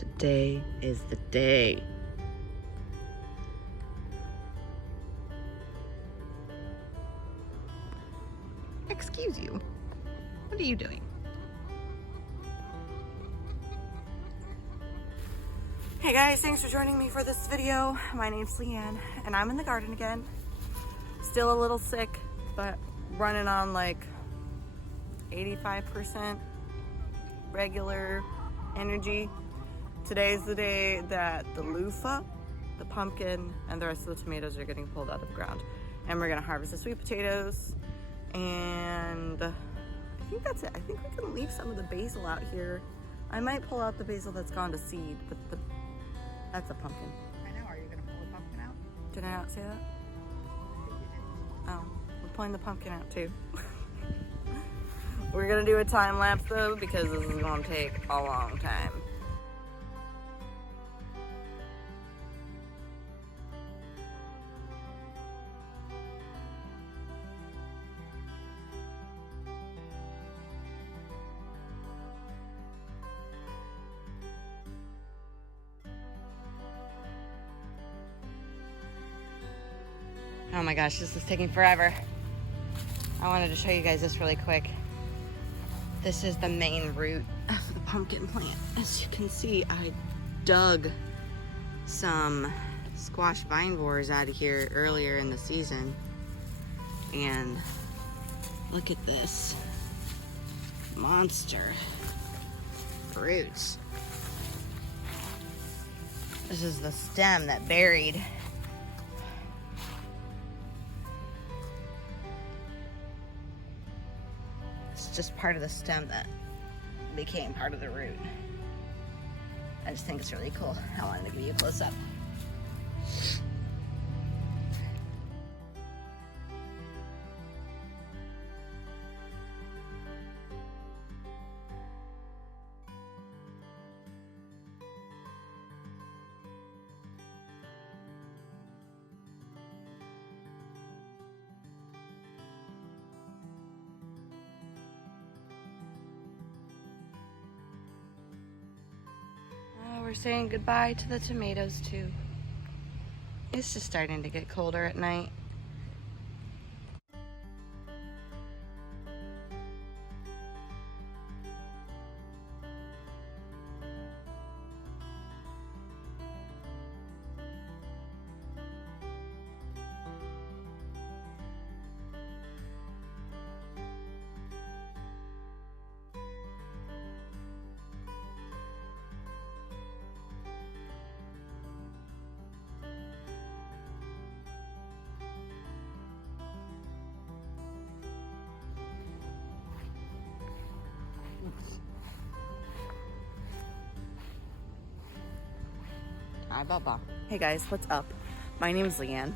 Today is the day. Excuse you. What are you doing? Hey guys, thanks for joining me for this video. My name's Leanne and I'm in the garden again. Still a little sick, but running on like 85% regular energy. Today's the day that the loofah, the pumpkin, and the rest of the tomatoes are getting pulled out of the ground. And we're gonna harvest the sweet potatoes. And I think that's it. I think we can leave some of the basil out here. I might pull out the basil that's gone to seed, but that's a pumpkin. I know, are you gonna pull the pumpkin out? Did I not say that? Oh, we're pulling the pumpkin out too. We're gonna do a time lapse though, because this is gonna take a long time. Oh my gosh, this is taking forever. I wanted to show you guys this really quick. This is the main root of the pumpkin plant. As you can see, I dug some squash vine borers out of here earlier in the season. And look at this monster roots. This is the stem that buried. Just part of the stem that became part of the root. I just think it's really cool. I wanted to give you a close up. We're saying goodbye to the tomatoes too. It's just starting to get colder at night. Hi, Baba. Hey guys, what's up? My name is Leanne,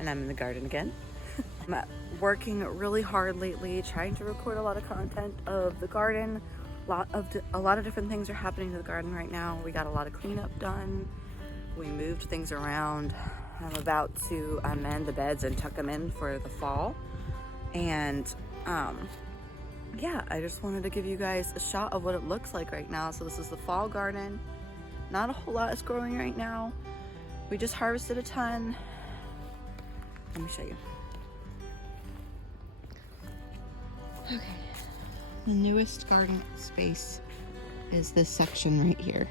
and I'm in the garden again. I'm working really hard lately, trying to record a lot of content of the garden. A lot of different things are happening to the garden right now. We got a lot of cleanup done. We moved things around. I'm about to amend the beds and tuck them in for the fall. And yeah, I just wanted to give you guys a shot of what it looks like right now. So this is the fall garden. Not a whole lot is growing right now. We just harvested a ton. Let me show you. Okay. The newest garden space is this section right here.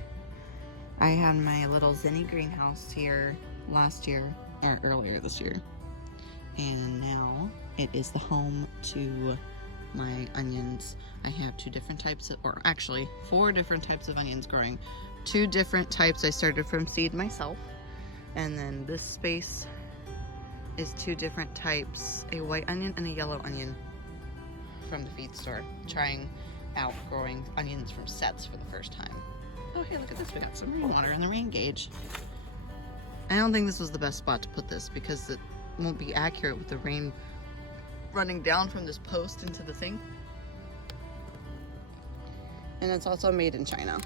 I had my little zinni greenhouse here last year, or earlier this year. And now it is the home to my onions. I have two different types of, or actually 4 different types of onions growing. 2 different types I started from seed myself. And then this space is 2 different types, a white onion and a yellow onion from the feed store. Trying out growing onions from sets for the first time. Oh, hey, look at this. We got some rainwater in the rain gauge. I don't think this was the best spot to put this because it won't be accurate with the rain running down from this post into the thing. And it's also made in China.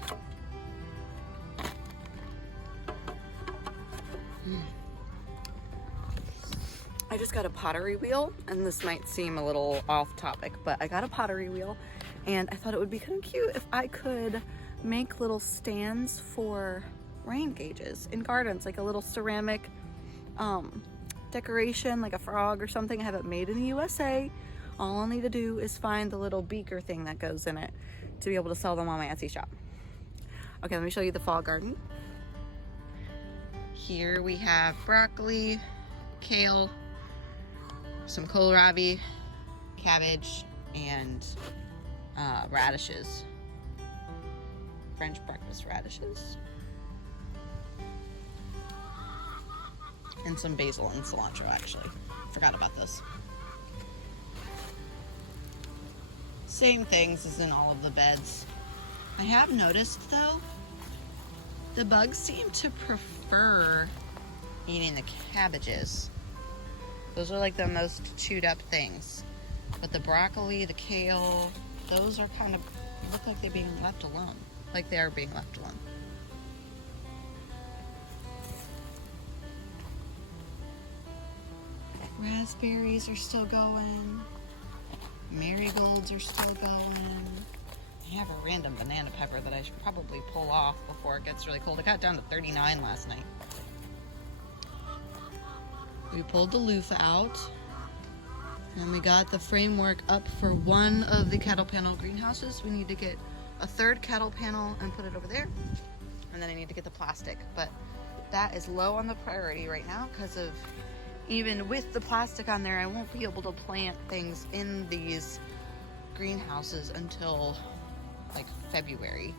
I just got a pottery wheel, and this might seem a little off topic, but I got a pottery wheel, and I thought it would be kind of cute if I could make little stands for rain gauges in gardens, like a little ceramic decoration, like a frog or something. I have it made in the USA. All I'll need to do is find the little beaker thing that goes in it to be able to sell them on my Etsy shop. Okay, let me show you the fall garden. Here we have broccoli, kale, some kohlrabi, cabbage, and radishes. French breakfast radishes. And some basil and cilantro, actually. Forgot about this. Same things as in all of the beds. I have noticed, though, the bugs seem to prefer eating the cabbages. Those are like the most chewed up things. But the broccoli, the kale, those are kind of look like they're being left alone. Like they are being left alone. Raspberries are still going. Marigolds are still going. I have a random banana pepper that I should probably pull off before it gets really cold. It got down to 39 last night. We pulled the loofah out. And we got the framework up for one of the kettle panel greenhouses. We need to get a third kettle panel and put it over there. And then I need to get the plastic. But that is low on the priority right now because of even with the plastic on there, I won't be able to plant things in these greenhouses until like February.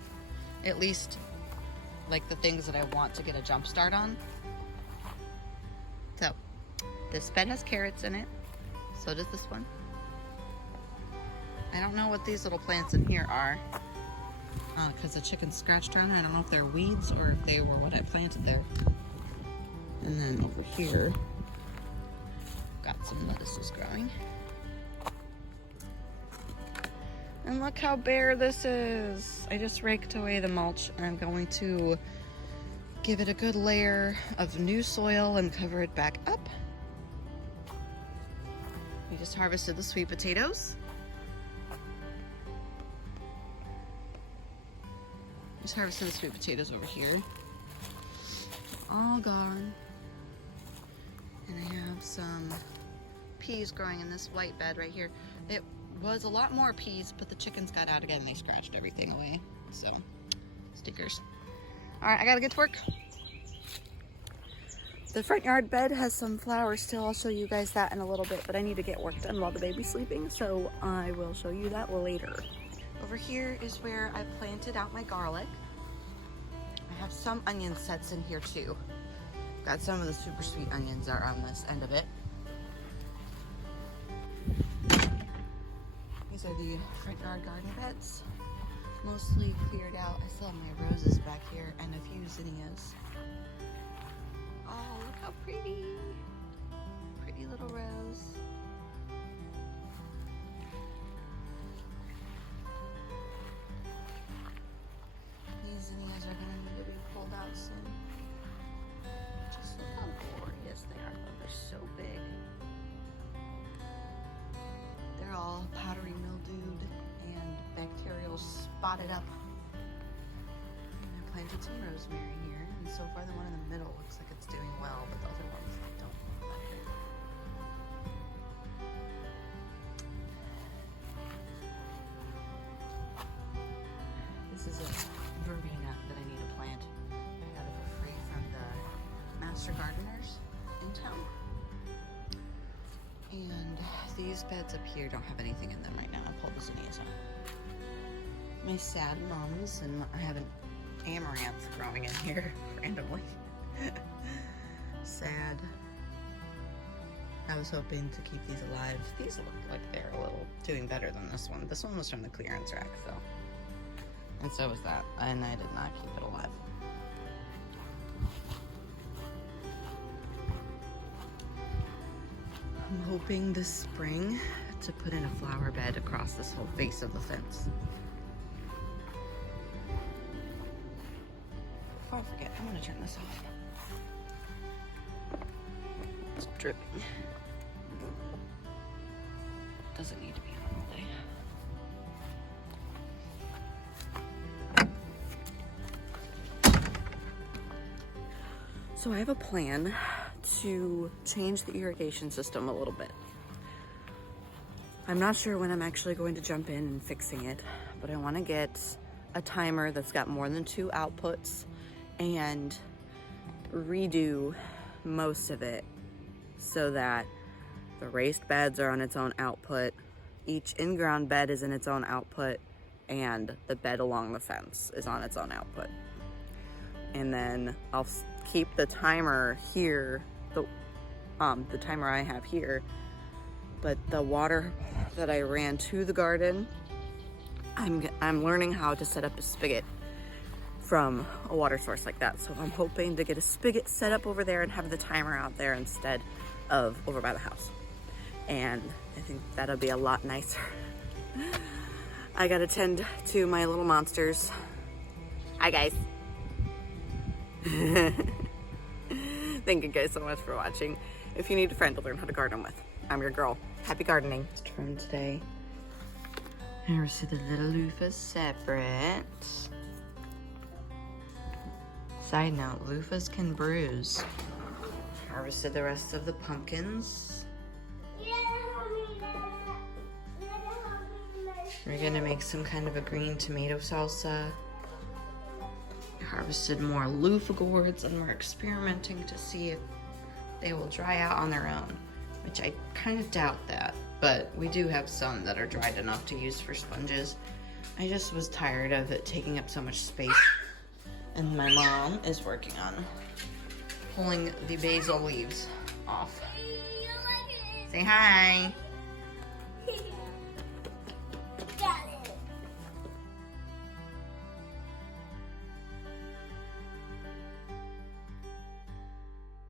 At least like the things that I want to get a jump start on. So this bed has carrots in it. So does this one. I don't know what these little plants in here are because the chicken scratched on it. I don't know if they're weeds or if they were what I planted there. And then over here, got some lettuces growing. And look how bare this is. I just raked away the mulch and I'm going to give it a good layer of new soil and cover it back up. We just harvested the sweet potatoes. Just harvested the sweet potatoes over here. All gone. And I have some peas growing in this white bed right here. It was a lot more peas, but the chickens got out again and they scratched everything away. So, stickers. All right, I gotta get to work. The front yard bed has some flowers still. I'll show you guys that in a little bit, but I need to get work done while the baby's sleeping, so I will show you that later. Over here is where I planted out my garlic. I have some onion sets in here too. Got some of the super sweet onions are on this end of it. These are the front yard garden beds. Mostly cleared out. I still have my roses back here and a few zinnias. Oh, look how pretty. Pretty little rose. These zinnias are going to need to be pulled out soon. Just look how glorious they are. Oh, they're so big. They're all powdery mildewed and bacterial spotted up. And I planted some rosemary here, and so far the one in the middle looks like it's doing well, but the other ones don't look like it. This is a verbena that I need to plant. I got it for free from the master gardeners in town. And these beds up here don't have anything in them right now. I pulled the zinnias out. My sad mums, and I have an amaranth growing in here randomly. Sad. I was hoping to keep these alive. These look like they're a little doing better than this one. This one was from the clearance rack, so. And so was that, and I did not keep it alive. I'm hoping this spring to put in a flower bed across this whole face of the fence. Before I forget, I'm gonna turn this off. It's dripping. Doesn't need to be on all day. So I have a plan to change the irrigation system a little bit. I'm not sure when I'm actually going to jump in and fixing it, but I want to get a timer that's got more than 2 outputs and redo most of it so that the raised beds are on its own output, each in-ground bed is in its own output, and the bed along the fence is on its own output. And then I'll keep the timer here, the timer I have here, but the water that I ran to the garden, I'm learning how to set up a spigot from a water source like that. So I'm hoping to get a spigot set up over there and have the timer out there instead of over by the house. And I think that'll be a lot nicer. I gotta tend to my little monsters. Hi guys. Thank you guys so much for watching. If you need a friend to learn how to garden with, I'm your girl. Happy gardening. From today, I harvested the little loofahs separate. Side note, loofahs can bruise. Harvested the rest of the pumpkins. We're gonna make some kind of a green tomato salsa. Harvested more loofah gourds, and we're experimenting to see if they will dry out on their own, which I kind of doubt that, but we do have some that are dried enough to use for sponges. I just was tired of it taking up so much space, and my mom is working on pulling the basil leaves off. Say hi.